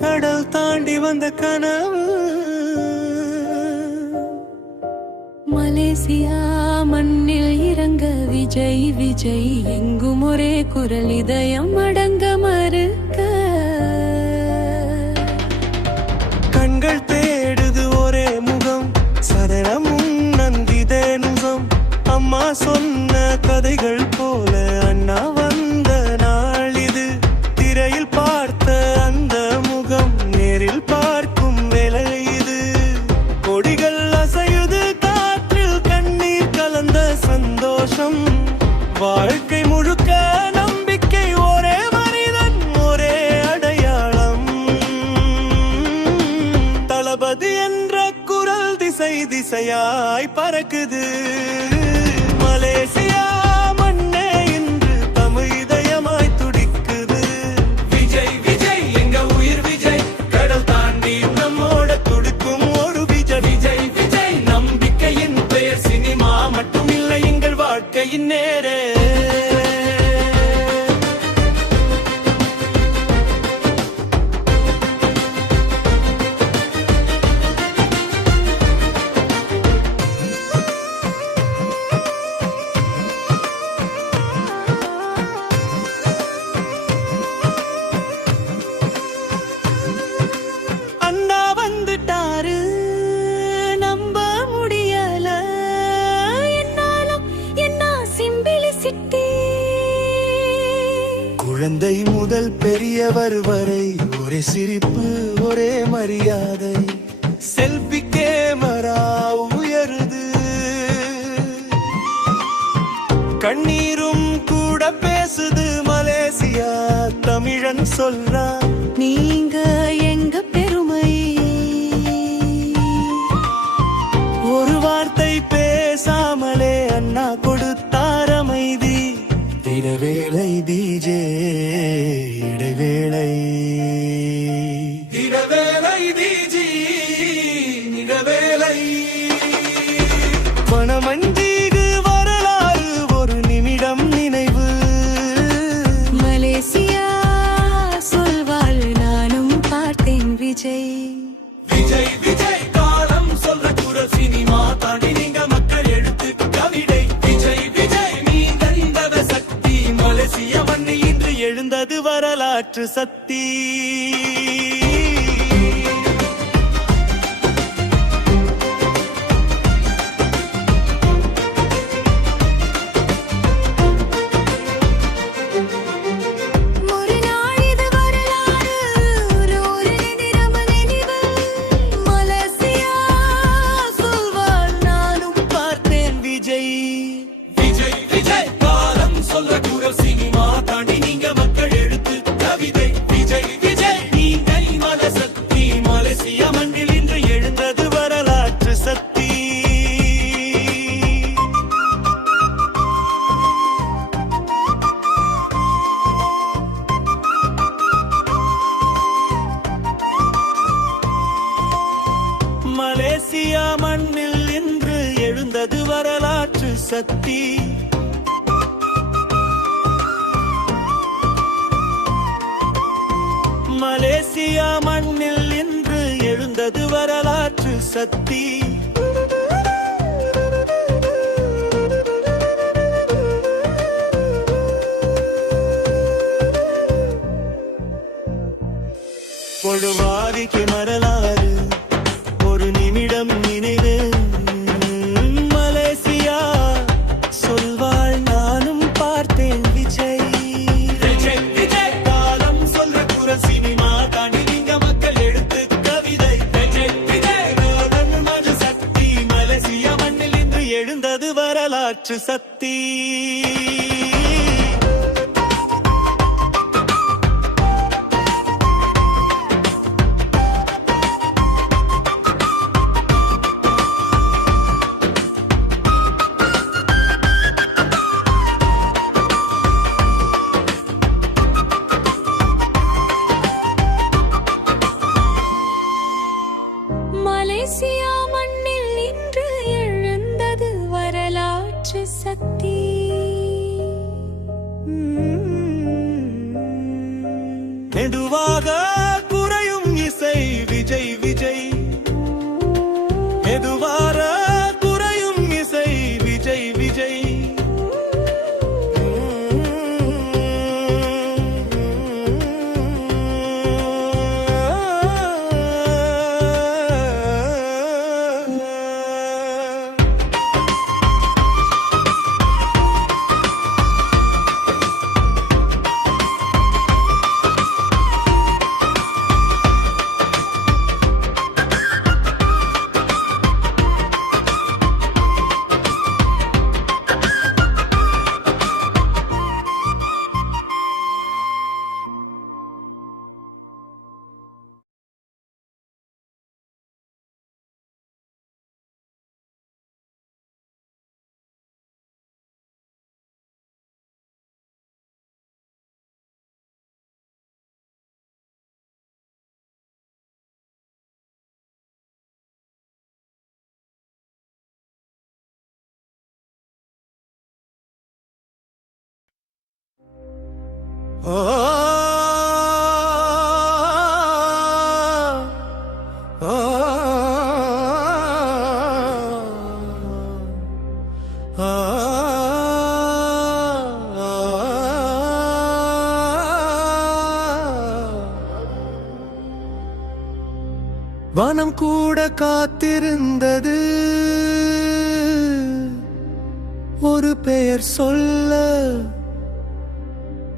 கடல் தாண்டி வந்த கனவு. மலேசியா மண்ணில் இறங்க விஜய் விஜய், எங்கும் ஒரே குரல் இதயம் அடங்க மறுக்க. கண்கள் தேடுது ஒரே முகம், சதனமும் நந்திதேனுகம். அம்மா சொன்ன கதைகள் போல அண்ணா வந்த நாள் இது. திரையில் பார்த்த அந்த முகம் நேரில் பார்க்கும் வேலை இது. கொடிகள் அசையுது காற்றில், கண்ணீர் கலந்த சந்தோஷம். வாழ்க்கை முழுக்க நம்பிக்கை, ஒரே மனிதன் ஒரே அடையாளம். தளபதி என்ற குரல் திசை திசையாய் பறக்குது. மலேசியா மண்ணே இன்று தமிழ் இதயமாய் துடிக்குது. விஜய் விஜய் எங்க உயிர் விஜய், கடல் தாண்டி நம்மோட துடிக்கும் ஒரு விஜய். விஜய் விஜய் நம்பிக்கையின் பெயர், சினிமா மட்டும் இல்லை எங்கள் வாழ்க்கையின் நேரே. குழந்தை முதல் பெரியவர் வரை ஒரே சிரிப்பு ஒரே மரியாதை. செல்ஃபி கேமரா உயருது, கண்ணீரும் கூட பேசுது. மலேசியா தமிழன் சொல்றா, நீங்க எங்க பெருமை. ஒரு வார்த்தை பேசாமலே அண்ணா கொடுத்தார் அமைதி. திடவேளை டிஜே இடைவேளை, திடவேளை டிஜி இடைவேளை. பணமஞ்சீகு வரலாறு, ஒரு நிமிடம் நினைவு. மலேசியா சொல்வாள் நானும் பார்த்தேன் விஜய். விஜய் விஜய் காலம் சொல்ற குரல், சினிமா தாண்டி நீங்க மக்கள் எடுத்து கவிதை. விஜய் விஜய் நீங்கள் இந்த சக்தி, மலேசியா மண்ணில் இன்று எழுந்தது வரலாற்று சக்தி. மலேசியா மண்ணில் இன்று எழுந்தது வரலாற்று சக்தி. மலேசியா மண்ணில் இன்று எழுந்தது வரலாற்று சக்தி. பொழுவாரிக்கு மரலாறு, ஒரு நிமிடம் நினைவு. மலேசியா சொல்வாள் நானும் பார்த்தேன் விஜய். விஜய் விஜய் காலம் சொல்ற குரல், சினிமா தாண்டி நீங்க மக்கள் எடுத்து கவிதை. விஜய் விஜய் மது சக்தி, மலேசியா மண்ணில் இன்று எழுந்தது வரலாற்று சக்தி. மலேசியா மண்ணில் இன்று எழுந்தது வரலாற்று சக்தி. மெதுவாக குறையும் மெதுவார குறையும் இசை விஜய் விஜய் Oh, oh, வானம் கூட காத்திருந்தது ஒரு பெயர் சொல்ல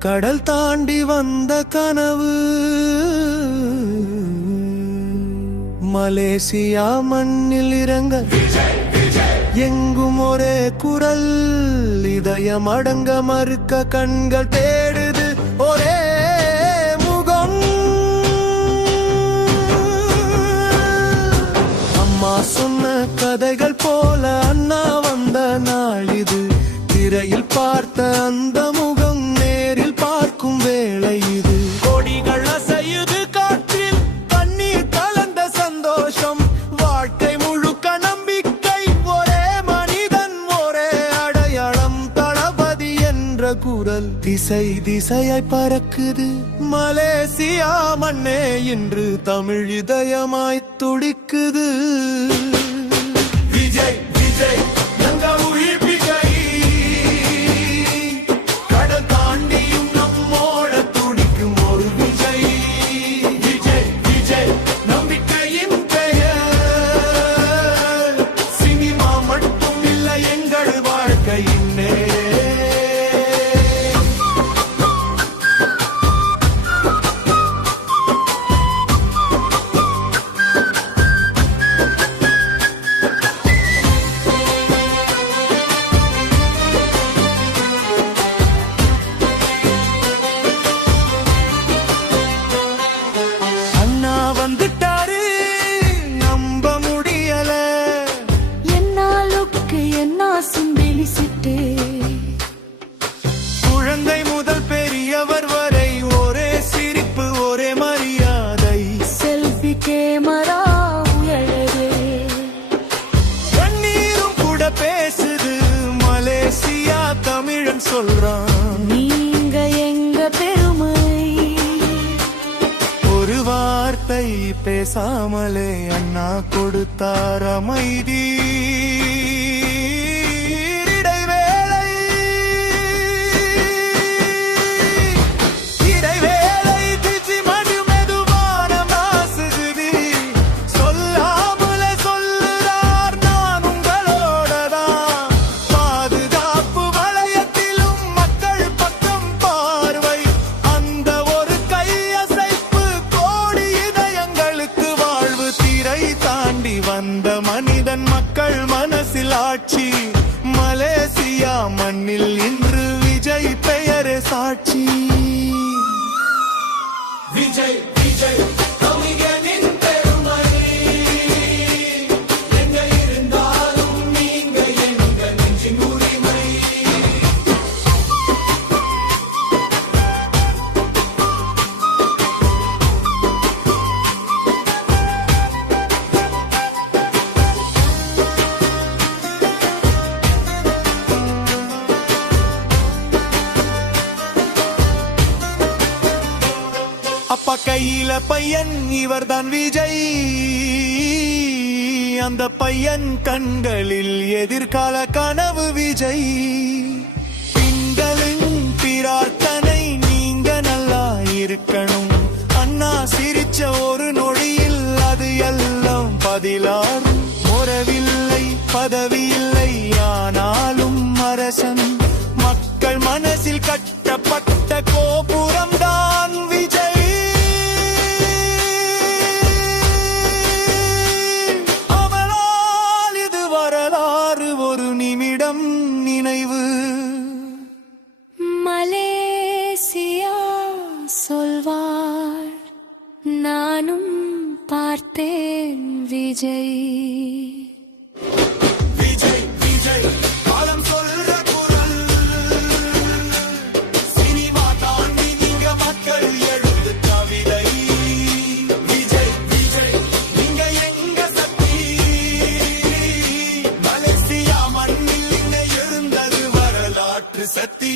கடல் தாண்டி வந்த கனவு மலேசியா மண்ணில் இறங்க எங்கும் ஒரே குரல் இதயம் அடங்க மறுக்க கண்கள் தேடுது ஒரே முகம் அம்மா சொன்ன கதைகள் போல அண்ணா வந்த நாள் இது திரையில் பார்த்த அந்த முகம் நேரில் பார்க்கும் வேளை இது கொடிகள் அசையுது காற்றில் கண்ணீர் கலந்த சந்தோஷம் வாழ்க்கை முழுக்க நம்பிக்கை ஒரே மனிதன் ஒரே அடையாளம் தளபதி என்ற குரல் திசை திசையை பறக்குது மலேசியா மண்ணே இன்று தமிழ் இதயமாய் துடிக்குது விஜய் விஜய் குழந்தை முதல் பெரியவர் வரை ஒரே சிரிப்பு ஒரே மரியாதை செல்ஃபி கேமரா கண்ணீரும் கூட பேசுது மலேசியா தமிழன் சொல்றான் நீங்க எங்க பெருமை ஒரு வார்த்தை பேசாமலே அண்ணா கொடுத்தார் அமைதி வந்த மனிதன் மக்கள் மனசில் ஆட்சி மலேசியா மண்ணில் இன்று விஜய் பெயரே சாட்சி விஜய் விஜய் கவிஞனின் பெருமை எங்க இருந்தாலும் நீங்க எங்க நெஞ்சின் உரிமை அப்பா கையில பையன் இவர்தான் விஜய் அந்த பையன் கண்களில் எதிர்கால கனவு விஜய். பெண்களின் பிரார்த்தனை நீங்க நல்லா இருக்கணும். அண்ணா சிரிச்ச ஒரு நொடியில் அது எல்லாம் பதிலாறும். முறவில்லை பதவியில்லை ஆனாலும் அரசன். மக்கள் மனசில் கட்டப்பட்ட கோபுரம் தான் விஜய். அவளால் இது வரலாறு, ஒரு நிமிடம் நினைவு. மலேசியா சொல்வார் நானும் பார்த்தேன் விஜய். விஜய் விஜய் காலம் சொல்ற குரல். சினிமா தாண்டி நீங்க மக்கள் எழுது கவிதை. விஜய் விஜய் நீங்க எங்க சக்தி. மலேசியா மண்ணில் இங்க எழுந்தது வரலாற்று சக்தி.